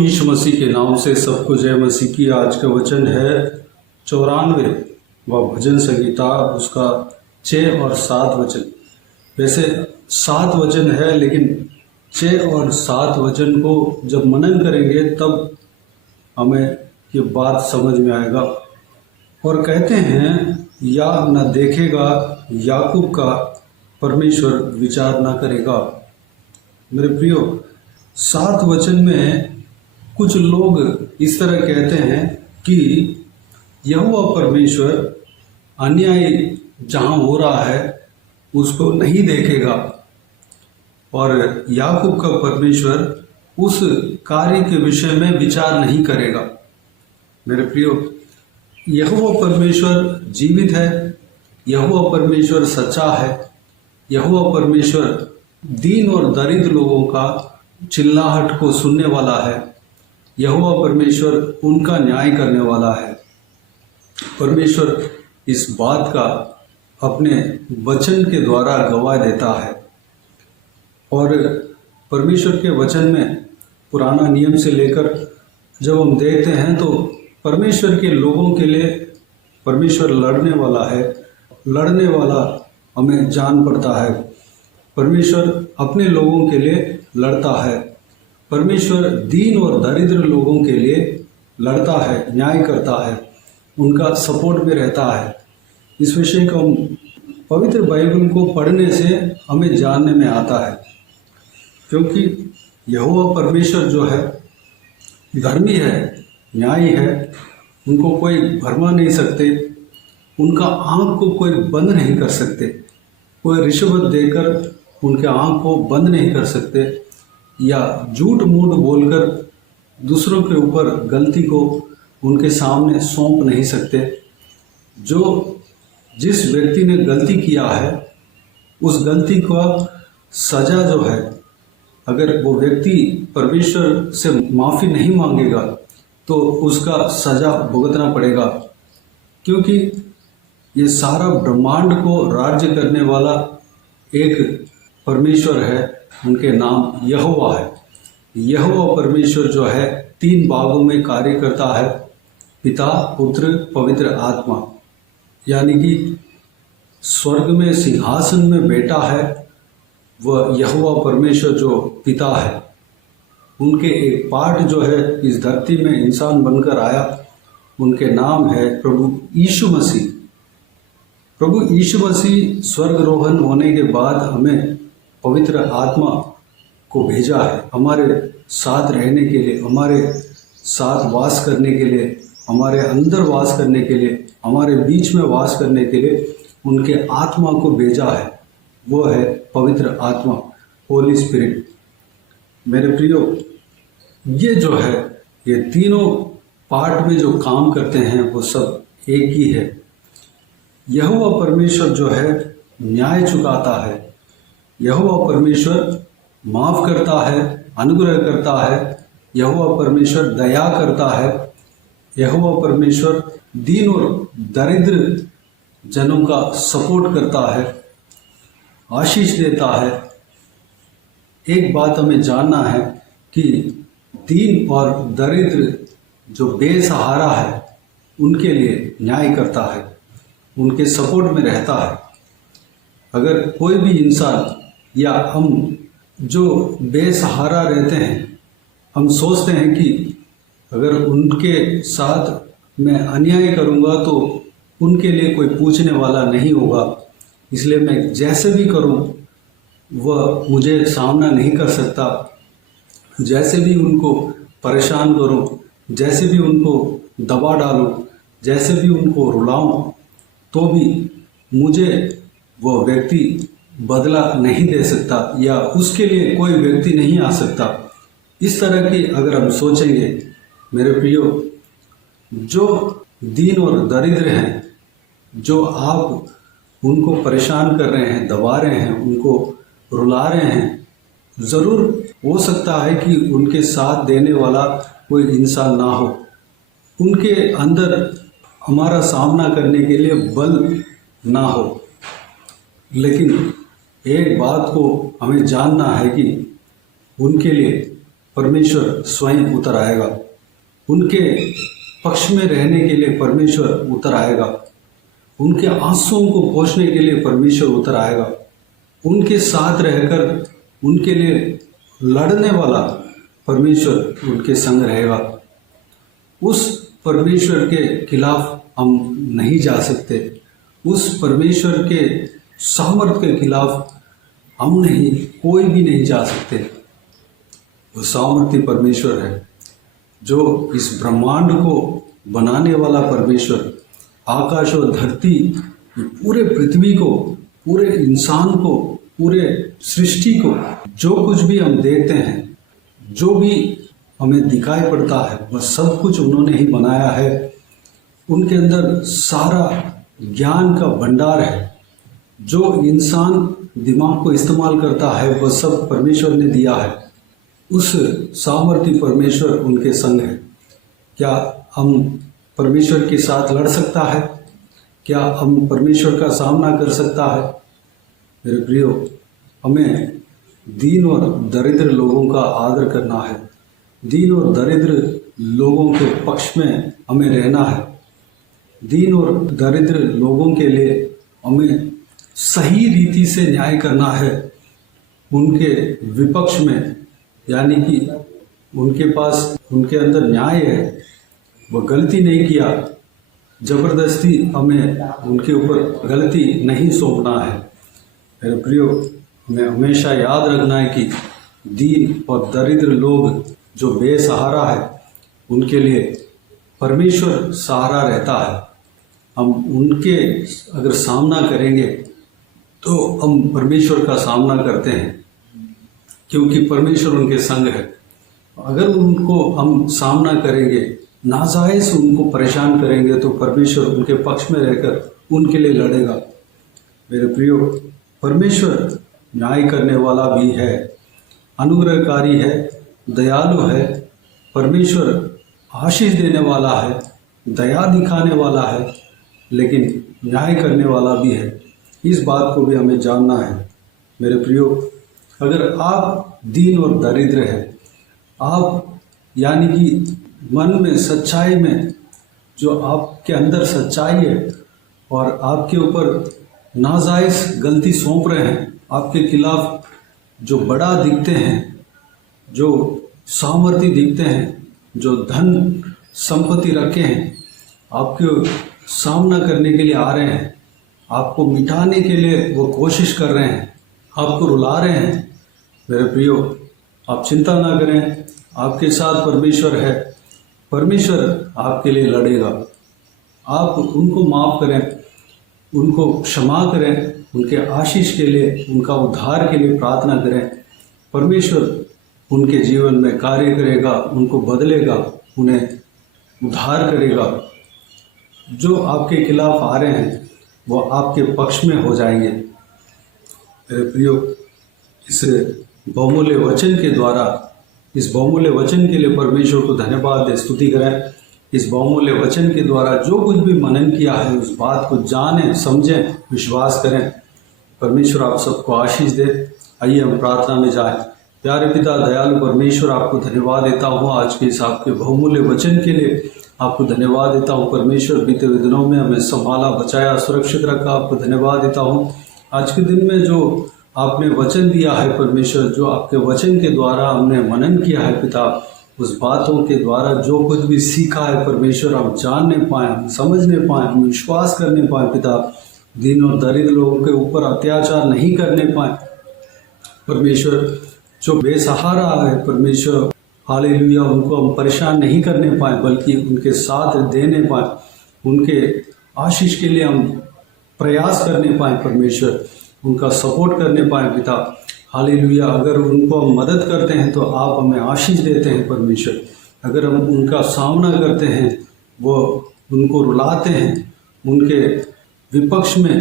यीशु मसीह के नाम से सबको जय मसीह की। आज का वचन है 94 व भजन संगीता, उसका 6 और 7 वचन। वैसे 7 वचन है, लेकिन 6 और 7 वचन को जब मनन करेंगे तब हमें ये बात समझ में आएगा। और कहते हैं, या न देखेगा याकूब का परमेश्वर विचार न करेगा। मेरे प्रियो, 7 वचन में कुछ लोग इस तरह कहते हैं कि यहोवा परमेश्वर अन्याय जहाँ हो रहा है उसको नहीं देखेगा और याकूब का परमेश्वर उस कार्य के विषय में विचार नहीं करेगा। मेरे प्रियो, यहोवा परमेश्वर जीवित है, यहोवा परमेश्वर सच्चा है, यहोवा परमेश्वर दीन और दरिद्र लोगों का चिल्लाहट को सुनने वाला है, यहोवा परमेश्वर उनका न्याय करने वाला है। परमेश्वर इस बात का अपने वचन के द्वारा गवाह देता है। और परमेश्वर के वचन में पुराना नियम से लेकर जब हम देखते हैं तो परमेश्वर के लोगों के लिए परमेश्वर लड़ने वाला है, लड़ने वाला हमें जान पड़ता है। परमेश्वर अपने लोगों के लिए लड़ता है, परमेश्वर दीन और दरिद्र लोगों के लिए लड़ता है, न्याय करता है, उनका सपोर्ट में रहता है। इस विषय को हम पवित्र बाइबल को पढ़ने से हमें जानने में आता है, क्योंकि यहोवा परमेश्वर जो है धर्मी है, न्यायी है, उनको कोई भरमा नहीं सकते, उनका आँख को कोई बंद नहीं कर सकते, कोई रिश्वत देकर उनके आँख को बंद नहीं कर सकते या झूठ मूठ बोलकर दूसरों के ऊपर गलती को उनके सामने सौंप नहीं सकते। जिस व्यक्ति ने गलती किया है उस गलती का सज़ा जो है, अगर वो व्यक्ति परमेश्वर से माफ़ी नहीं मांगेगा तो उसका सज़ा भुगतना पड़ेगा, क्योंकि ये सारा ब्रह्मांड को राज्य करने वाला एक परमेश्वर है, उनके नाम यहोवा है। यहोवा परमेश्वर जो है 3 भागों में कार्य करता है, पिता, पुत्र, पवित्र आत्मा। यानी कि स्वर्ग में सिंहासन में बैठा है वह यहोवा परमेश्वर जो पिता है। उनके एक पार्ट जो है इस धरती में इंसान बनकर आया, उनके नाम है प्रभु यीशु मसीह। प्रभु यीशु मसीह स्वर्गरोहण होने के बाद हमें पवित्र आत्मा को भेजा है, हमारे साथ रहने के लिए, हमारे साथ वास करने के लिए, हमारे अंदर वास करने के लिए, हमारे बीच में वास करने के लिए उनके आत्मा को भेजा है। वो है पवित्र आत्मा, होली स्पिरिट। मेरे प्रियो, ये जो है ये तीनों पार्ट में जो काम करते हैं वो सब एक ही है। यहोवा परमेश्वर जो है न्याय चुकाता है, यहोवा परमेश्वर माफ़ करता है, अनुग्रह करता है, यहोवा परमेश्वर दया करता है, यहोवा परमेश्वर दीन और दरिद्र जनों का सपोर्ट करता है, आशीष देता है। एक बात हमें जानना है कि दीन और दरिद्र जो बेसहारा है उनके लिए न्याय करता है, उनके सपोर्ट में रहता है। अगर कोई भी इंसान या हम जो बेसहारा रहते हैं, हम सोचते हैं कि अगर उनके साथ मैं अन्याय करूंगा तो उनके लिए कोई पूछने वाला नहीं होगा, इसलिए मैं जैसे भी करूं वह मुझे सामना नहीं कर सकता। जैसे भी उनको परेशान करूं, जैसे भी उनको दबा डालूं, जैसे भी उनको रुलाऊं, तो भी मुझे वो व्यक्ति बदला नहीं दे सकता या उसके लिए कोई व्यक्ति नहीं आ सकता। इस तरह की अगर हम सोचेंगे, मेरे प्रियो, जो दीन और दरिद्र हैं, जो आप उनको परेशान कर रहे हैं, दबा रहे हैं, उनको रुला रहे हैं, ज़रूर हो सकता है कि उनके साथ देने वाला कोई इंसान ना हो, उनके अंदर हमारा सामना करने के लिए बल ना हो। लेकिन एक बात को हमें जानना है कि उनके लिए परमेश्वर स्वयं उतर आएगा। उनके पक्ष में रहने के लिए परमेश्वर उतर आएगा। उनके आंसुओं को पोंछने के लिए परमेश्वर उतर आएगा। उनके साथ रहकर उनके लिए लड़ने वाला परमेश्वर उनके संग रहेगा। उस परमेश्वर के खिलाफ हम नहीं जा सकते। उस परमेश्वर के सामर्थ्य के खिलाफ कोई भी नहीं जा सकते। वो सामर्थ्य परमेश्वर है जो इस ब्रह्मांड को बनाने वाला परमेश्वर, आकाश और धरती, पूरे पृथ्वी को, पूरे इंसान को, पूरे सृष्टि को, जो कुछ भी हम देखते हैं, जो भी हमें दिखाई पड़ता है, वह सब कुछ उन्होंने ही बनाया है। उनके अंदर सारा ज्ञान का भंडार है। जो इंसान दिमाग को इस्तेमाल करता है वह सब परमेश्वर ने दिया है। उस सामर्थ्य परमेश्वर उनके संग है। क्या हम परमेश्वर के साथ लड़ सकता है? क्या हम परमेश्वर का सामना कर सकता है? मेरे प्रियो, हमें दीन और दरिद्र लोगों का आदर करना है। दीन और दरिद्र लोगों के पक्ष में हमें रहना है। दीन और दरिद्र लोगों के लिए हमें सही रीति से न्याय करना है। उनके विपक्ष में, यानी कि उनके अंदर न्याय है, वह गलती नहीं किया, जबरदस्ती हमें उनके ऊपर गलती नहीं सौंपना है। मेरे प्रियो, हमें हमेशा याद रखना है कि दीन और दरिद्र लोग जो बेसहारा है, उनके लिए परमेश्वर सहारा रहता है। हम उनके अगर सामना करेंगे तो हम परमेश्वर का सामना करते हैं, क्योंकि परमेश्वर उनके संग है। अगर उनको हम सामना करेंगे, नाजायज उनको परेशान करेंगे, तो परमेश्वर उनके पक्ष में रहकर उनके लिए लड़ेगा। मेरे प्रियो, परमेश्वर न्याय करने वाला भी है, अनुग्रहकारी है, दयालु है। परमेश्वर आशीष देने वाला है, दया दिखाने वाला है, लेकिन न्याय करने वाला भी है। इस बात को भी हमें जानना है। मेरे प्रियो, अगर आप दीन और दरिद्र हैं, आप यानी कि मन में, सच्चाई में, जो आपके अंदर सच्चाई है और आपके ऊपर नाजायज गलती सौंप रहे हैं, आपके खिलाफ जो बड़ा दिखते हैं, जो सामर्थ्य दिखते हैं, जो धन संपत्ति रखे हैं, आपके सामना करने के लिए आ रहे हैं, आपको मिटाने के लिए वो कोशिश कर रहे हैं, आपको रुला रहे हैं, मेरे प्रियो, आप चिंता ना करें। आपके साथ परमेश्वर है। परमेश्वर आपके लिए लड़ेगा। आप उनको माफ़ करें, उनको क्षमा करें, उनके आशीष के लिए, उनका उद्धार के लिए प्रार्थना करें। परमेश्वर उनके जीवन में कार्य करेगा, उनको बदलेगा, उन्हें उद्धार करेगा। जो आपके खिलाफ आ रहे हैं वो आपके पक्ष में हो जाएंगे। मेरे प्रियो, इस बहुमूल्य वचन के द्वारा, इस बहुमूल्य वचन के लिए परमेश्वर को धन्यवाद दे, स्तुति करें। इस बहुमूल्य वचन के द्वारा जो कुछ भी मनन किया है, उस बात को जानें, समझें, विश्वास करें। परमेश्वर आप सबको आशीष दे। आइए हम प्रार्थना में जाएं। प्यारे पिता, दयालु परमेश्वर, आपको धन्यवाद देता हूँ आज के इस आपके बहुमूल्य वचन के लिए। आपको धन्यवाद देता हूँ परमेश्वर, बीते हुए दिनों में हमें संभाला, बचाया, सुरक्षित रखा। आपको धन्यवाद देता हूँ आज के दिन में जो आपने वचन दिया है परमेश्वर, जो आपके वचन के द्वारा हमने मनन किया है पिता, उस बातों के द्वारा जो कुछ भी सीखा है परमेश्वर, हम जानने पाएँ, हम समझने पाएँ, हम विश्वास करने पाएँ पिता। दीन और दरिद्र लोगों के ऊपर अत्याचार नहीं करने पाएँ परमेश्वर। जो बेसहारा है परमेश्वर, हालेलुया, उनको हम परेशान नहीं करने पाए, बल्कि उनके साथ देने पाए, उनके आशीष के लिए हम प्रयास करने पाए परमेश्वर, उनका सपोर्ट करने पाए पिता। हालेलुया, अगर उनको हम मदद करते हैं तो आप हमें आशीष देते हैं परमेश्वर। अगर हम उनका सामना करते हैं, वो उनको रुलाते हैं, उनके विपक्ष में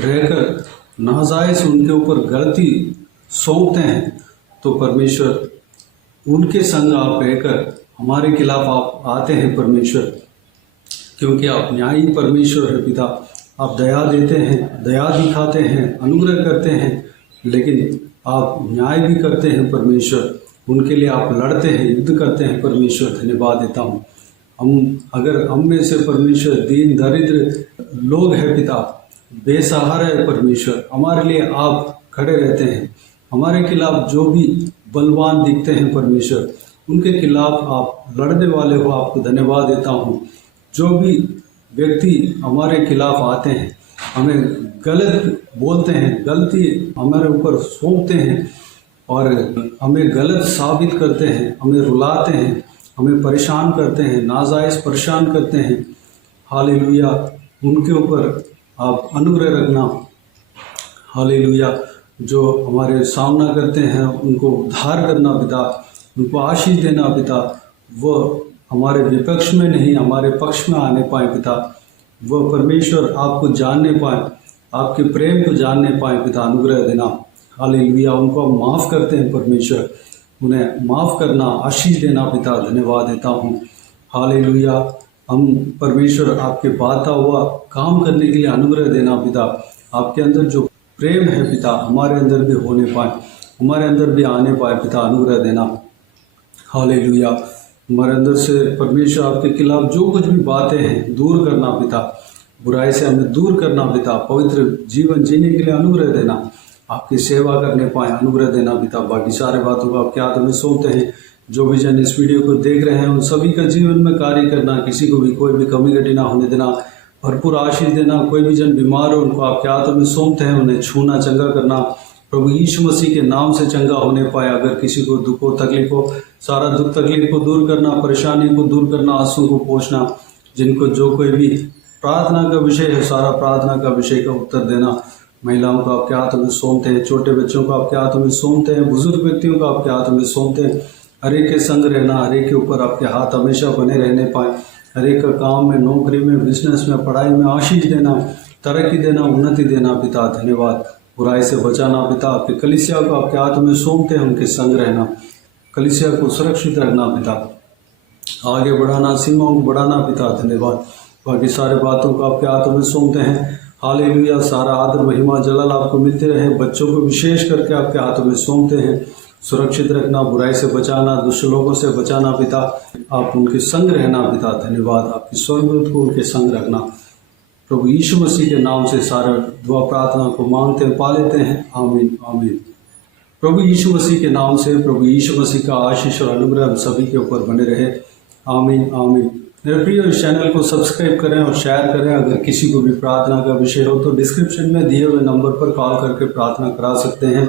रहकर नाजायज उनके ऊपर गलती सौंपते हैं, तो परमेश्वर उनके संग आप रहकर हमारे खिलाफ आप आते हैं परमेश्वर, क्योंकि आप न्यायी परमेश्वर है पिता। आप दया देते हैं, दया दिखाते हैं, अनुग्रह करते हैं, लेकिन आप न्याय भी करते हैं परमेश्वर। उनके लिए आप लड़ते हैं, युद्ध करते हैं। परमेश्वर धन्यवाद देता हूँ। हम में से परमेश्वर दीन दरिद्र लोग हैं पिता, बेसहारा है परमेश्वर, हमारे लिए आप खड़े रहते हैं। हमारे खिलाफ जो भी बलवान दिखते हैं परमेश्वर, उनके खिलाफ आप लड़ने वाले हो, आपको धन्यवाद देता हूँ। जो भी व्यक्ति हमारे खिलाफ आते हैं, हमें गलत बोलते हैं, गलती हमारे ऊपर सौंपते हैं और हमें गलत साबित करते हैं, हमें रुलाते हैं, हमें परेशान करते हैं, नाजायज़ परेशान करते हैं, हालेलुया, उनके ऊपर आप अनुग्रह रखना। हालेलुया, जो हमारे सामना करते हैं उनको उद्धार करना पिता, उनको आशीष देना पिता। वो हमारे विपक्ष में नहीं, हमारे पक्ष में आने पाए पिता। वो परमेश्वर आपको जानने पाए, आपके प्रेम को जानने पाए पिता, अनुग्रह देना। हालेलुया, उनको आप माफ़ करते हैं परमेश्वर, उन्हें माफ़ करना, आशीष देना पिता, धन्यवाद देता हूँ। हालेलुया, हम परमेश्वर आपके बाता हुआ काम करने के लिए अनुग्रह देना पिता। आपके अंदर जो प्रेम है पिता, हमारे अंदर भी होने पाए, हमारे अंदर भी आने पाए पिता, अनुग्रह देना। हालेलुया, हमारे अंदर से परमेश्वर आपके खिलाफ जो कुछ भी बातें हैं दूर करना पिता, बुराई से हमें दूर करना पिता, पवित्र जीवन जीने के लिए अनुग्रह देना, आपकी सेवा करने पाए, अनुग्रह देना पिता। बाकी सारे बातों को आपके हाथ में सौंपते हैं। जो भी जन इस वीडियो को देख रहे हैं उन सभी का जीवन में कार्य करना, किसी को भी कोई भी कमी घटी ना होने देना, भरपूर आशीष देना। कोई भी जन बीमार हो उनको आपके हाथों में सौंपते हैं, उन्हें छूना, चंगा करना। प्रभु यीशु मसीह के नाम से चंगा होने पाए। अगर किसी को दुख हो, तकलीफ हो, सारा दुख तकलीफ को दूर करना, परेशानी को दूर करना, आंसू को पोंछना। जिनको जो कोई भी प्रार्थना का विषय है, सारा प्रार्थना का विषय का उत्तर देना। महिलाओं को आपके हाथों में सौंपते हैं, छोटे बच्चों को आपके हाथों में सौंपते हैं, बुजुर्ग व्यक्तियों को आपके हाथों में सौंपते हैं। हर एक के संग रहना, हर एक के ऊपर आपके हाथ हमेशा बने रहने पाए। हर एक का काम में, नौकरी में, बिजनेस में, पढ़ाई में आशीष देना, तरक्की देना, उन्नति देना पिता, धन्यवाद। बुराई से बचाना पिता। आपके कलीसिया को आपके हाथों में सौंपते हैं, उनके संग रहना, कलीसिया को सुरक्षित रखना पिता, आगे बढ़ाना, सीमाओं को बढ़ाना पिता, धन्यवाद। बाकी सारे बातों को आपके हाथों में सौंपते हैं। हालेलुया, सारा आदर महिमा जलाल आपको मिलते रहे। बच्चों को विशेष करके आपके हाथों में सौंपते हैं, सुरक्षित रखना, बुराई से बचाना, दुष्ट लोगों से बचाना पिता। आप उनके संग रहना पिता, धन्यवाद। आपकी स्वर्गदूत को उनके संग रखना। प्रभु यीशु मसीह के नाम से सारे दुआ प्रार्थना को मांगते हैं, पा लेते हैं, आमीन आमीन। प्रभु यीशु मसीह के नाम से प्रभु यीशु मसीह का आशीष और अनुग्रह हम सभी के ऊपर बने रहे, आमीन आमीन। मेरे प्रिय, इस चैनल को सब्सक्राइब करें और शेयर करें। अगर किसी को भी प्रार्थना का विषय हो तो डिस्क्रिप्शन में दिए हुए नंबर पर कॉल करके प्रार्थना करा सकते हैं।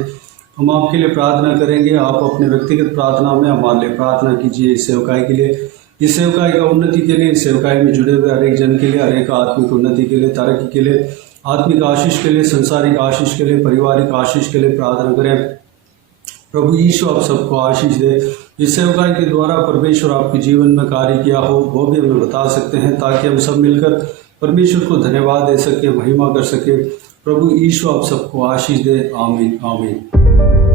हम आपके लिए प्रार्थना करेंगे। आप अपने व्यक्तिगत प्रार्थना में हमारे लिए प्रार्थना कीजिए, इस सेवकाई के लिए, इस सेवकाई का उन्नति के लिए, इस सेवकाई में जुड़े हुए हर एक जन के लिए, हर एक आत्मिक उन्नति के लिए, तरक्की के लिए, आत्मिक आशीष के लिए, संसारिक आशीष के लिए, पारिवारिक आशीष के लिए प्रार्थना करें। प्रभु यीशु आप सबको आशीष दे। इस सेवकाई के द्वारा परमेश्वर आपके जीवन में कार्य किया हो वो भी हमें बता सकते हैं, ताकि हम सब मिलकर परमेश्वर को धन्यवाद दे सके, महिमा कर सके। प्रभु यीशु आप सबको आशीष दे, आमीन आमीन।